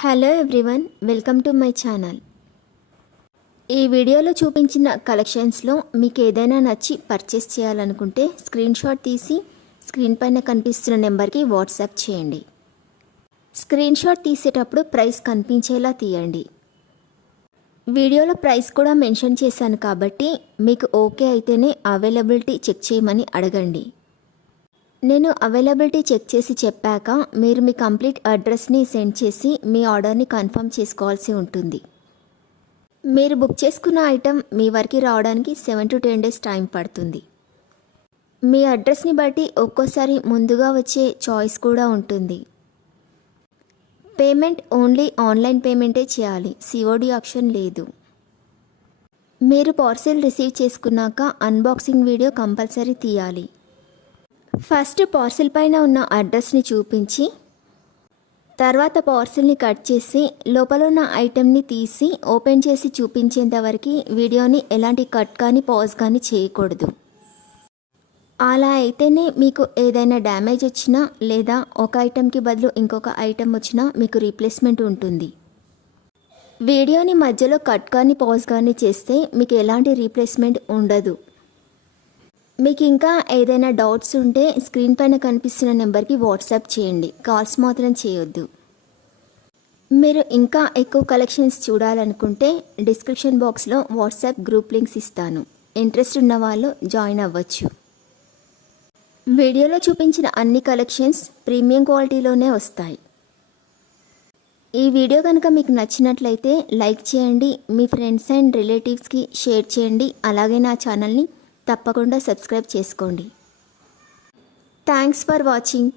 Hello everyone, welcome to my channel. ఈ వీడియోలో చూపించిన కలెక్షన్స్లో మీకు ఏదైనా నచ్చి పర్చేస్ చేయాలనుకుంటే స్క్రీన్ షాట్ తీసి స్క్రీన్ పైన కనిపిస్తున్న నెంబర్కి వాట్సాప్ చేయండి. స్క్రీన్ షాట్ తీసేటప్పుడు ప్రైస్ కనిపించేలా తీయండి. వీడియోలో ప్రైస్ కూడా మెన్షన్ చేశాను కాబట్టి మీకు ఓకే అయితేనే అవైలబిలిటీ చెక్ చేయమని అడగండి. నేను అవైలబిలిటీ చెక్ చేసి చెప్పాక మీరు మీ కంప్లీట్ అడ్రస్ని సెండ్ చేసి మీ ఆర్డర్ని కన్ఫర్మ్ చేసుకోవాల్సి ఉంటుంది. మీరు బుక్ చేసుకున్న ఐటెం మీ వరకు రావడానికి 7 to 10 days టైం పడుతుంది. మీ అడ్రస్ని బట్టి ఒక్కోసారి ముందుగా వచ్చే చాయిస్ కూడా ఉంటుంది. పేమెంట్ ఓన్లీ ఆన్లైన్ పేమెంటే చేయాలి, సిఓడి ఆప్షన్ లేదు. మీరు పార్సిల్ రిసీవ్ చేసుకున్నాక అన్బాక్సింగ్ వీడియో కంపల్సరీ తీయాలి. ఫస్ట్ పార్సిల్ పైన ఉన్న అడ్రస్ని చూపించి తర్వాత పార్సిల్ని కట్ చేసి లోపల ఉన్న ఐటెంని తీసి ఓపెన్ చేసి చూపించేంత వరకు వీడియోని ఎలాంటి కట్ కానీ పాజ్ కానీ చేయకూడదు. అలా అయితేనే మీకు ఏదైనా డ్యామేజ్ వచ్చినా లేదా ఒక ఐటెంకి బదులు ఇంకొక ఐటెం వచ్చినా మీకు రీప్లేస్మెంట్ ఉంటుంది. వీడియోని మధ్యలో కట్ కానీ పాజ్ కానీ చేస్తే మీకు ఎలాంటి రీప్లేస్మెంట్ ఉండదు. మీకు ఇంకా ఏదైనా డౌట్స్ ఉంటే స్క్రీన్ పైన కనిపిస్తున్న నెంబర్కి వాట్సాప్ చేయండి, కాల్స్ మాత్రం చేయొద్దు. మీరు ఇంకా ఎక్కువ కలెక్షన్స్ చూడాలనుకుంటే డిస్క్రిప్షన్ బాక్స్లో వాట్సాప్ గ్రూప్ లింక్స్ ఇస్తాను, ఇంట్రెస్ట్ ఉన్న వాళ్ళు జాయిన్ అవ్వచ్చు. వీడియోలో చూపించిన అన్ని కలెక్షన్స్ ప్రీమియం క్వాలిటీలోనే వస్తాయి. ఈ వీడియో కనుక మీకు నచ్చినట్లయితే లైక్ చేయండి, మీ ఫ్రెండ్స్ అండ్ రిలేటివ్స్కి షేర్ చేయండి. అలాగే నా ఛానల్ని తప్పకుండా సబ్స్క్రైబ్ చేసుకోండి. Thanks for watching.